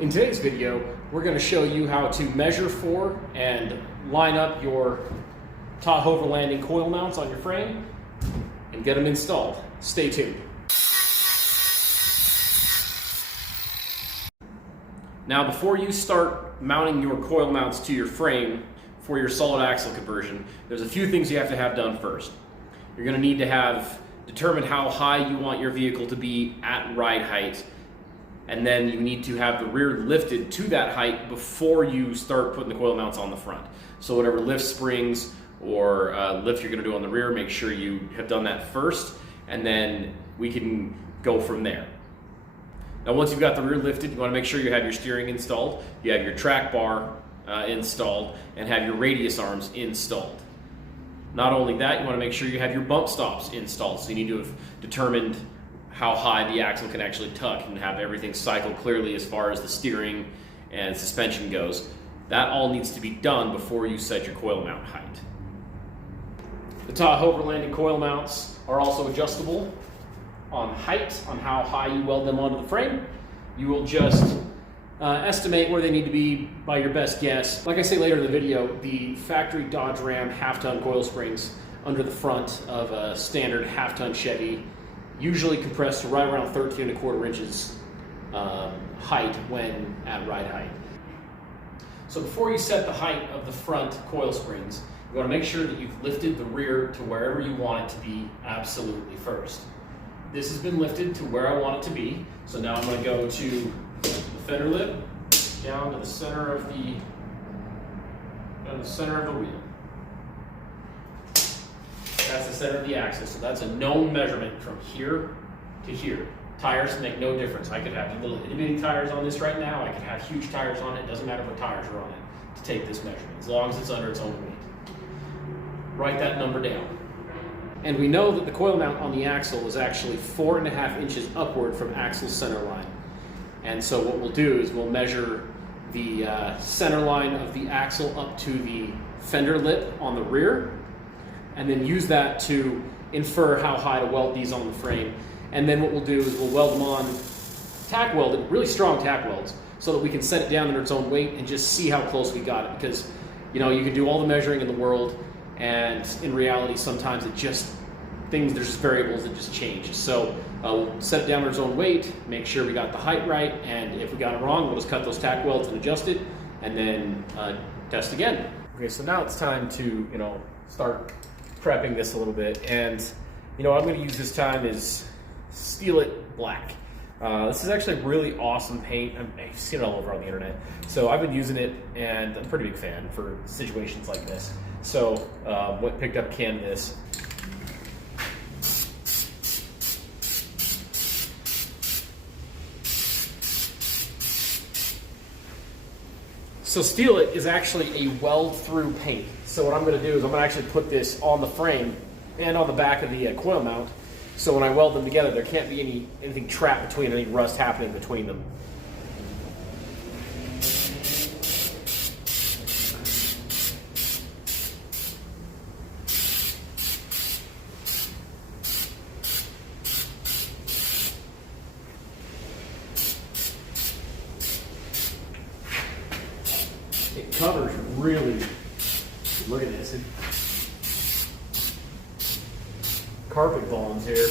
In today's video, we're going to show you how to measure for and line up your Tahoverlanding coil mounts on your frame and get them installed. Stay tuned. Now, before you start mounting your coil mounts to your frame for your solid axle conversion, there's a few things you have to have done first. You're going to need to have determined how high you want your vehicle to be at ride height, and then you need to have the rear lifted to that height before you start putting the coil mounts on the front. So whatever lift springs or lift you're going to do on the rear, make sure you have done that first, and then we can go from there. Now, once you've got the rear lifted, you want to make sure you have your steering installed, you have your track bar installed, and have your radius arms installed. Not only that, you want to make sure you have your bump stops installed. So you need to have determined how high the axle can actually tuck and have everything cycle clearly as far as the steering and suspension goes. That all needs to be done before you set your coil mount height. The Tahoverlanding coil mounts are also adjustable on height, on how high you weld them onto the frame. You will just estimate where they need to be by your best guess. Like I say later in the video, the factory Dodge Ram half-ton coil springs under the front of a standard half-ton Chevy usually compressed to right around 13¼ inches height when at ride height. So before you set the height of the front coil springs, you want to make sure that you've lifted the rear to wherever you want it to be absolutely first. This has been lifted to where I want it to be, so now I'm going to go to the fender lip down to the center of the wheel. That's the center of the axle, so that's a known measurement from here to here. Tires make no difference. I could have little itty-bitty tires on this right now. I could have huge tires on it. It doesn't matter what tires are on it to take this measurement, as long as it's under its own weight. Write that number down. And we know that the coil mount on the axle is actually 4½ inches upward from axle center line. And so what we'll do is we'll measure the center line of the axle up to the fender lip on the rear, and then use that to infer how high to weld these on the frame. And then what we'll do is we'll weld them on tack welded, really strong tack welds, so that we can set it down under its own weight and just see how close we got it. Because, you know, you can do all the measuring in the world, and in reality sometimes there's just variables that just change. So we'll set it down under its own weight, make sure we got the height right, and if we got it wrong, we'll just cut those tack welds and adjust it, and then test again. Okay, so now it's time to, start prepping this a little bit, and what I'm going to use this time is Steel It Black. This is actually a really awesome paint. I've seen it all over on the internet, so I've been using it, and I'm a pretty big fan for situations like this. So picked up a can of this. So Steel It is actually a weld-through paint. So what I'm going to do is I'm going to actually put this on the frame and on the back of the coil mount. So when I weld them together, there can't be anything trapped between, any rust happening between them. It covers really, look at this, carpet bombs here.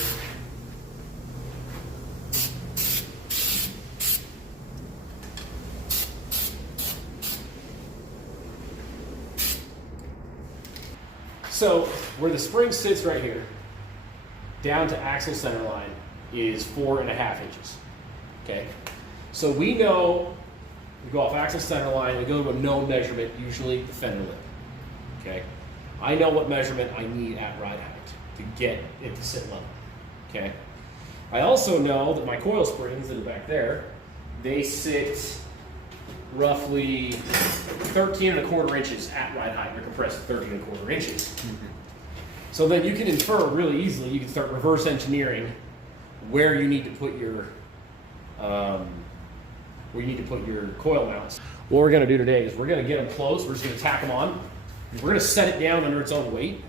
So where the spring sits right here, down to axle center line is 4½ inches, okay? So we know, we go off axle center line, we go to a known measurement, usually the fender lip, okay? I know what measurement I need at ride height to get it to sit level, okay? I also know that my coil springs that are back there, they sit roughly 13¼ inches at ride height. They're compressed 13¼ inches. So then you can infer really easily, you can start reverse engineering where you need to put your coil mounts. What we're going to do today is we're going to get them close. We're just going to tack them on. We're going to set it down under its own weight,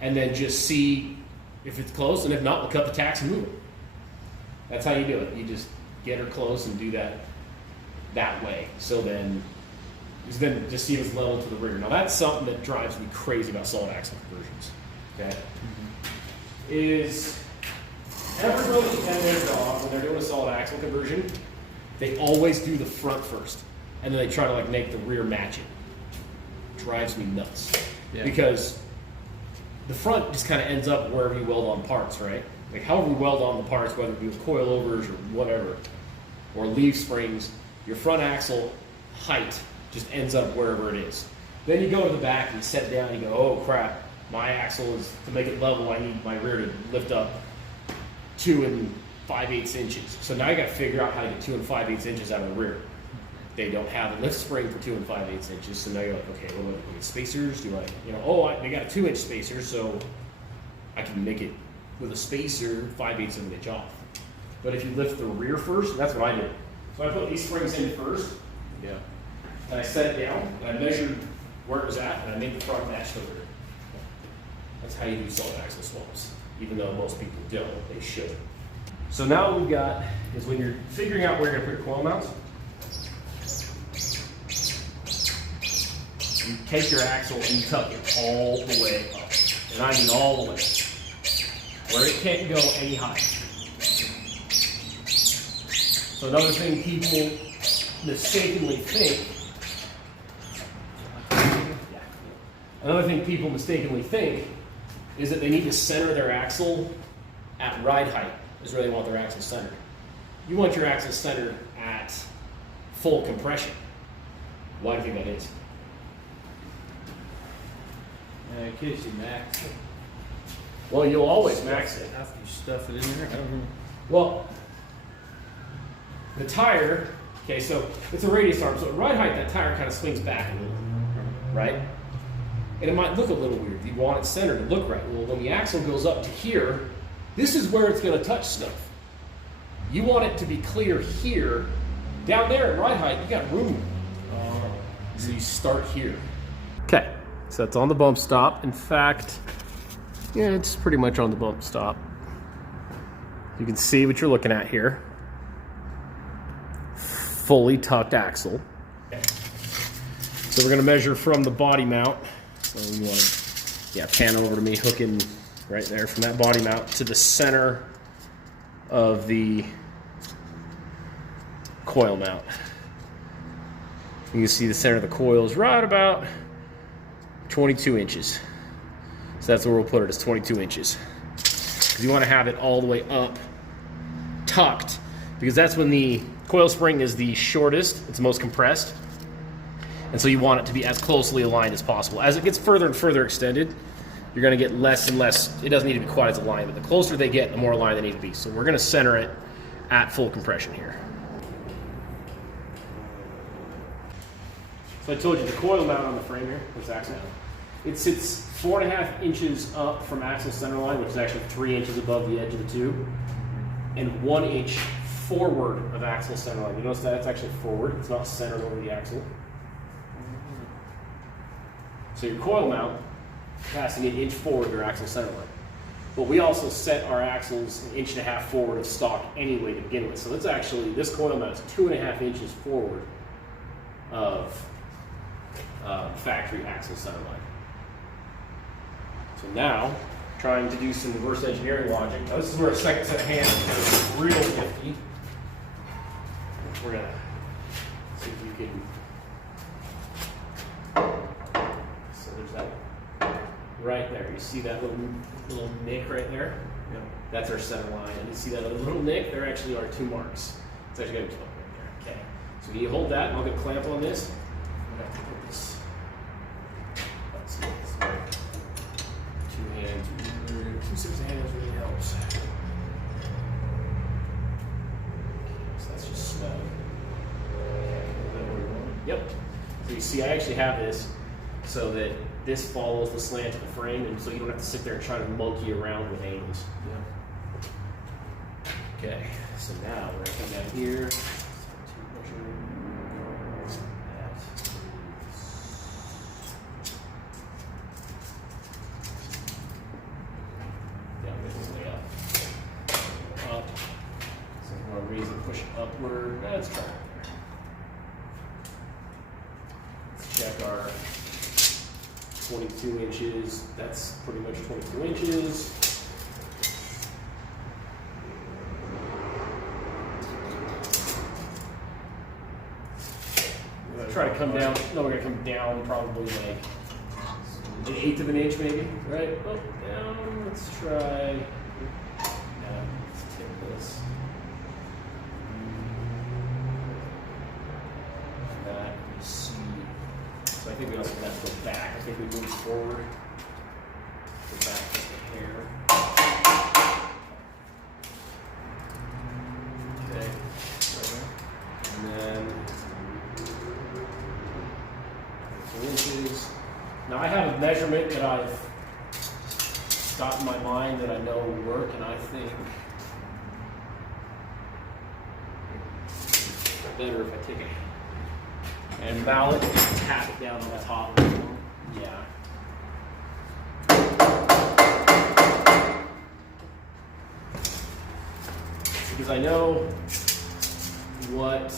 and then just see if it's close, and if not, we'll cut the tacks and move it. That's how you do it. You just get her close and do that that way. So then just see if it's level to the rear. Now that's something that drives me crazy about solid axle conversions. Okay, is everybody and their dog when they're doing a solid axle conversion, they always do the front first, and then they try to like make the rear match it. Drives me nuts because the front just kind of ends up wherever you weld on parts, right? Like however you weld on the parts, whether it be with coilovers or whatever, or leaf springs, your front axle height just ends up wherever it is. Then you go to the back and you set down and you go, oh crap, my axle is, to make it level, I need my rear to lift up 2 5/8 inches. So now you got to figure out how to get 2 5/8 inches out of the rear. They don't have a lift spring for 2 5/8 inches, so now you're like, okay, well, I get spacers? Do I, they got a 2-inch spacer, so I can make it with a spacer 5/8 of an inch off. But if you lift the rear first, that's what I did. So I put these springs in first, and I set it down, and I measured where it was at, and I made the front match the rear. That's how you do solid axle swaps. Even though most people don't, they should. So now what we've got is when you're figuring out where you're going to put your coil mounts, you take your axle and you tuck it all the way up. And I mean all the way. Where it can't go any higher. So another thing people mistakenly think is that they need to center their axle at ride height, is where they want their axle centered. You want your axle centered at full compression. Why do you think that is? In case you max it. Well, you'll always max it. After you stuff it in there? I don't know. Well, the tire, okay, so it's a radius arm, so at ride height, that tire kind of swings back a little, right? And it might look a little weird. You want it centered to look right. Well, when the axle goes up to here, this is where it's going to touch stuff. You want it to be clear here. Down there at ride height, you got room. So you start here. Okay, so it's on the bump stop. In fact, yeah, it's pretty much on the bump stop. You can see what you're looking at here. Fully tucked axle. Okay. So we're going to measure from the body mount. So you want to, pan over to me, hooking right there from that body mount to the center of the coil mount. You can see the center of the coil is right about 22 inches. So that's where we'll put it, is 22 inches. Because you want to have it all the way up, tucked, because that's when the coil spring is the shortest, it's the most compressed. And so you want it to be as closely aligned as possible. As it gets further and further extended, you're going to get less and less. It doesn't need to be quite as aligned, but the closer they get, the more aligned they need to be. So we're going to center it at full compression here. So I told you the coil mount on the frame here, this axle, it sits 4.5 inches up from axle center line, which is actually 3 inches above the edge of the tube, and 1 inch forward of axle center line. You notice that it's actually forward, it's not centered over the axle. So your coil mount has to be 1 inch forward of your axle center line. But we also set our axles 1.5 inches forward of stock anyway to begin with. So it's actually, this coil mount is 2.5 inches forward of factory axle center line. So now, trying to do some reverse engineering logic. Now this is where a second set of hands is real nifty. We're gonna see if you can. So there's that right there. You see that little nick right there? Yep. That's our center line. And you see that little nick? There actually are 2 marks. It's actually got a 12 right there. Okay. So you hold that, and I'll get a clamp on this. I'm gonna have to put this. Let's see. 2 hands. 2 sets of hands really helps. So that's just snug. Yep. So you see, I actually have this so that this follows the slant of the frame, and so you don't have to sit there and try to monkey around with angles. Yeah. Okay. So now we're gonna come down here. Upward. Let's try it there. 22 inches. That's pretty much 22 inches. Try to come down. No, we're gonna come down probably like an eighth of an inch, maybe. Right? Up, down. Let's try. Yeah, let's take this. That. Let me see. So I think we also have to go back. I think we move forward. Go back just a hair. Okay. And then. Inches. Now I have a measurement that I've got in my mind that I know will work, and I think it's better if I take it and mallet and tap it down on the top. Yeah. Because I know what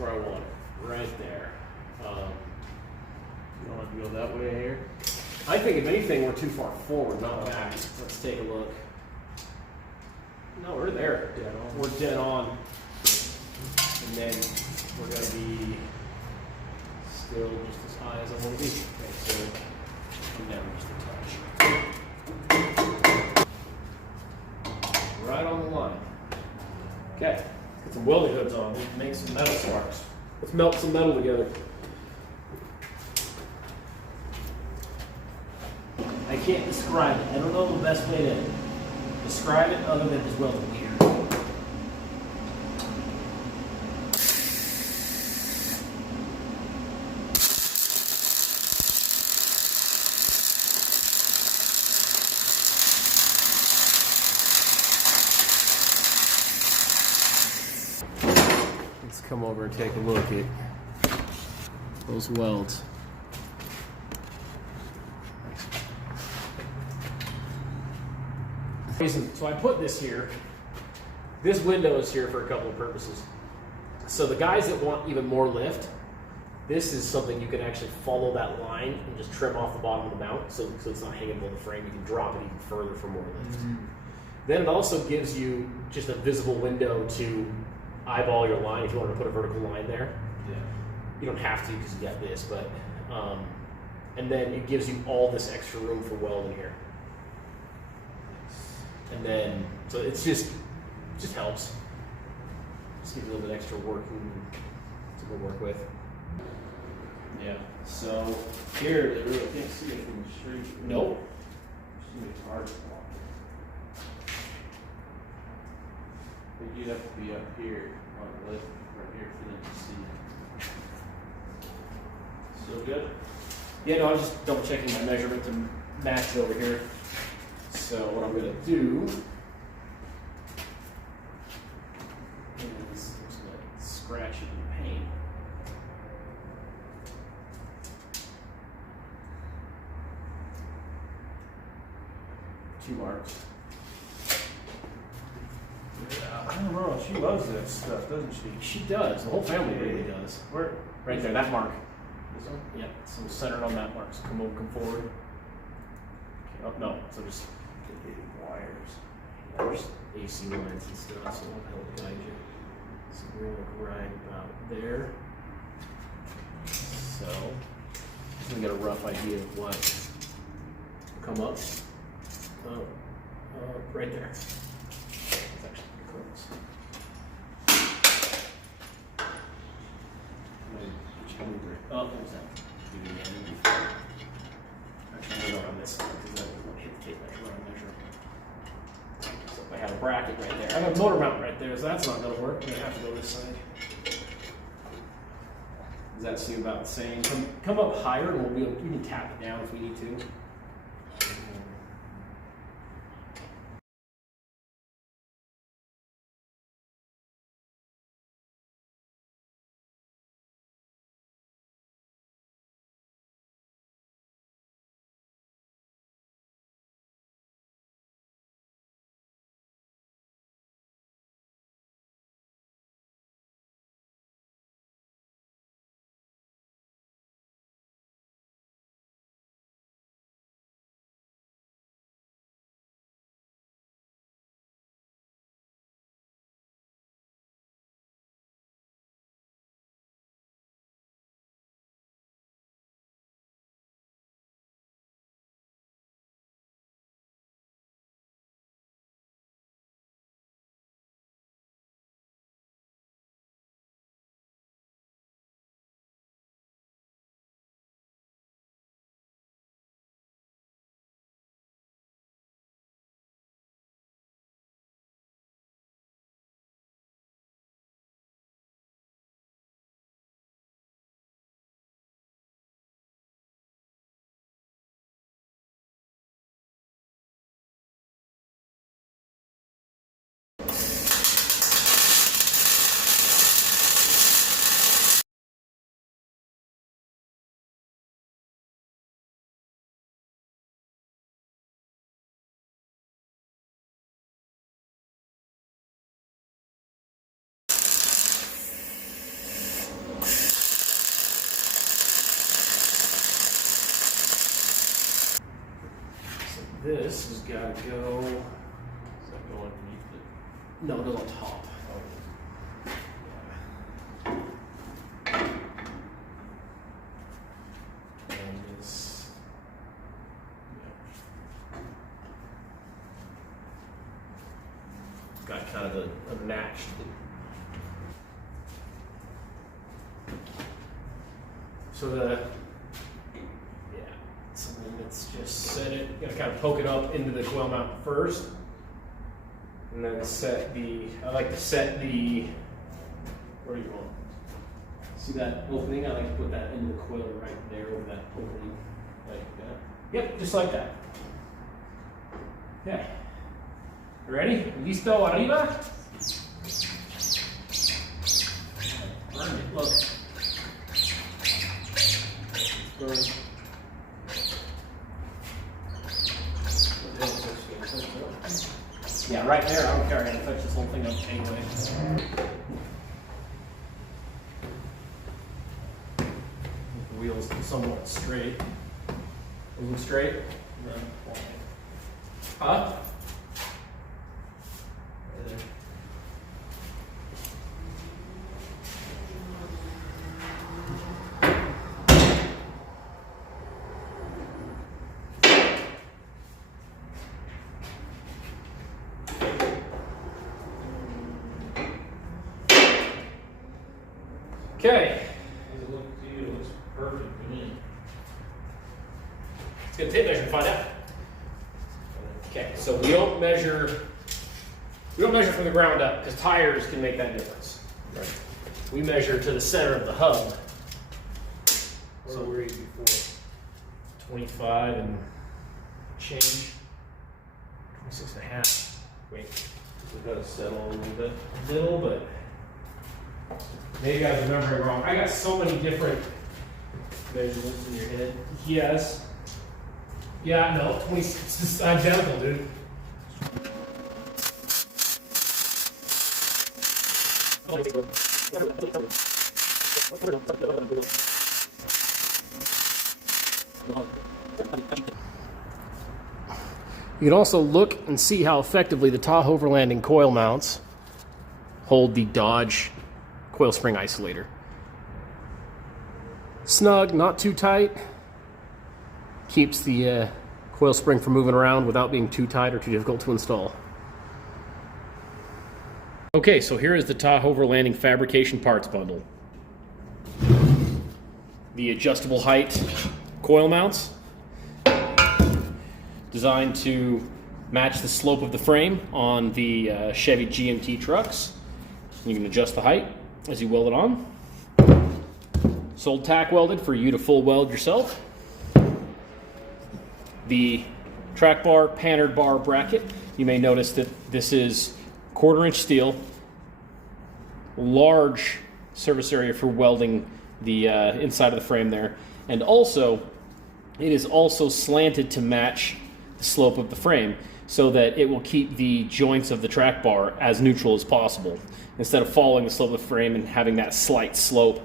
where I want it, right there. You don't want to go that way here? I think if anything, we're too far forward, not back. Let's take a look. No, we're there. Dead on. We're dead on. And then we're going to be still just as high as I want to be. Okay, so come down just a touch. Right on the line. Okay. Put some welding hoods on. We can make some metal sparks. Let's melt some metal together. I can't describe it. I don't know the best way to describe it other than just welding weird. Let's come over and take a look at those welds. So I put this here. This window is here for a couple of purposes. So the guys that want even more lift, this is something you can actually follow that line and just trim off the bottom of the mount so it's not hanging below the frame. You can drop it even further for more lift. Mm-hmm. Then it also gives you just a visible window to eyeball your line if you want to put a vertical line there. Yeah. You don't have to because you got this, but and then it gives you all this extra room for welding here. And then so it's just helps. Just gives you a little bit extra work to go work with. Yeah. So here they really can't see it from the street. Nope. It's hard to walk. But you'd have to be up here on the left right here for them to see. Still good? Yeah, no, I was just double checking my measurement to match it over here. So what I'm going to do is I'm just going to scratch it in paint. Two marks. Yeah, I don't know. She loves that stuff, doesn't she? She does. The whole family really does. Where? Right there, that mark. This one? Yeah, so centered on that mark. So come over, come forward. Okay, oh, no, so just wires. There's AC lines and stuff, so it'll help guide you. So we're gonna look right about there. So, just gonna get a rough idea of what will come up. Right there. It's actually pretty close. Oh, there's that. Do it again. Actually, I'm going on this side because I won't hit the tape measure when I measure. So if I have a bracket right there, I have a motor mount right there, so that's not going to work. I'm going to have to go this side. Does that seem about the same? Come up higher, and we can tap it down if we need to. this has got to go. Does that go underneath it? No, it goes on top. And this. Got kind of a match. So let's just set it. You gotta kind of poke it up into the coil mount first, and then set the. I like to set the. Where do you want? See that opening? I like to put that into the coil right there over that opening, like that. Yep, just like that. Okay. You ready? Listo, arriba. Burn it. Look. Burn. Yeah, right there. I don't care. I gotta touch this whole thing up anyway. The wheels somewhat straight. Moving straight. Huh? Okay. It looks to you, it looks perfect to me. Let's get a tape measure and find out. Okay, so we don't measure from the ground up because tires can make that difference. Right. We measure to the center of the hub. Where were you before? 25 and change. 26 and a half. Wait. We gotta settle a little bit. A little, but maybe I was remembering wrong. I got so many different Measurements in your head. yes. Yeah, no, 20, it's just identical, dude. You can also look and see how effectively the Tahoverlanding coil mounts hold the Dodge coil spring isolator. Snug, not too tight. Keeps the coil spring from moving around without being too tight or too difficult to install. Okay, so here is the Tahoverlanding fabrication parts bundle. The adjustable height coil mounts, designed to match the slope of the frame on the Chevy GMT trucks. You can adjust the height as you weld it on. Sold tack welded for you to full weld yourself. The track bar, pannered bar bracket. You may notice that this is 1/4 inch steel, large surface area for welding the inside of the frame there, and also it is also slanted to match the slope of the frame so that it will keep the joints of the track bar as neutral as possible instead of following the slope of the frame and having that slight slope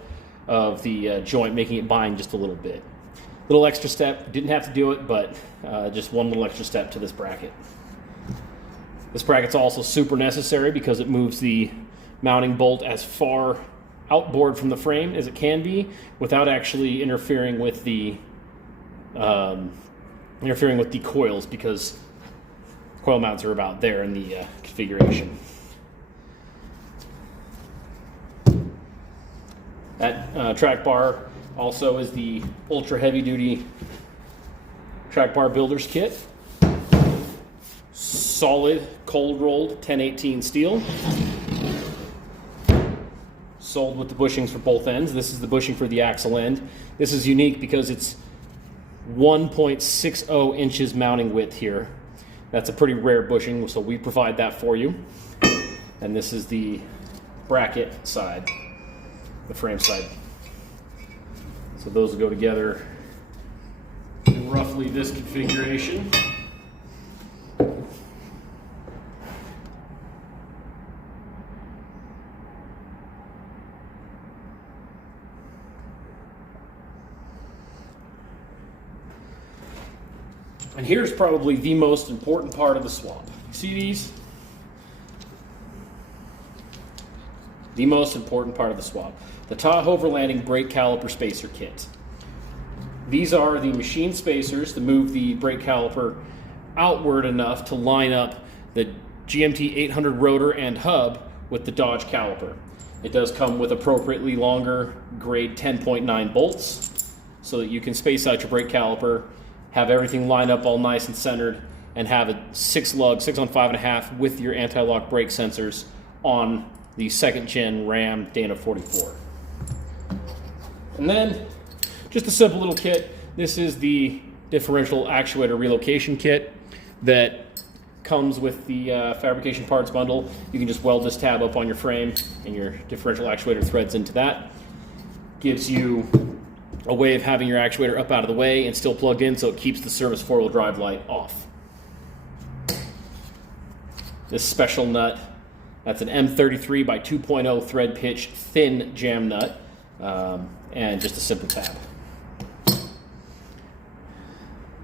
of the joint making it bind just a little bit. Little extra step, didn't have to do it, but just one little extra step to this bracket. This bracket's also super necessary because it moves the mounting bolt as far outboard from the frame as it can be without actually interfering with the coils, because coil mounts are about there in the configuration. That track bar also is the ultra heavy duty track bar builder's kit. Solid cold rolled 1018 steel. Sold with the bushings for both ends. This is the bushing for the axle end. This is unique because it's 1.60 inches mounting width here. That's a pretty rare bushing, so we provide that for you. And this is the bracket side, the frame side. So those will go together in roughly this configuration. And here's probably the most important part of the swap. See these? The most important part of the swap. The Tahoverlanding brake caliper spacer kit. These are the machine spacers to move the brake caliper outward enough to line up the GMT 800 rotor and hub with the Dodge caliper. It does come with appropriately longer grade 10.9 bolts so that you can space out your brake caliper, have everything lined up all nice and centered, and have a 6 on 5.5 with your anti-lock brake sensors on the 2nd gen Ram Dana 44. And then, just a simple little kit. This is the differential actuator relocation kit that comes with the fabrication parts bundle. You can just weld this tab up on your frame and your differential actuator threads into that. Gives you a way of having your actuator up out of the way and still plugged in, so it keeps the service 4-wheel drive light off. This special nut, that's an M33 by 2.0 thread pitch thin jam nut, and just a simple tab.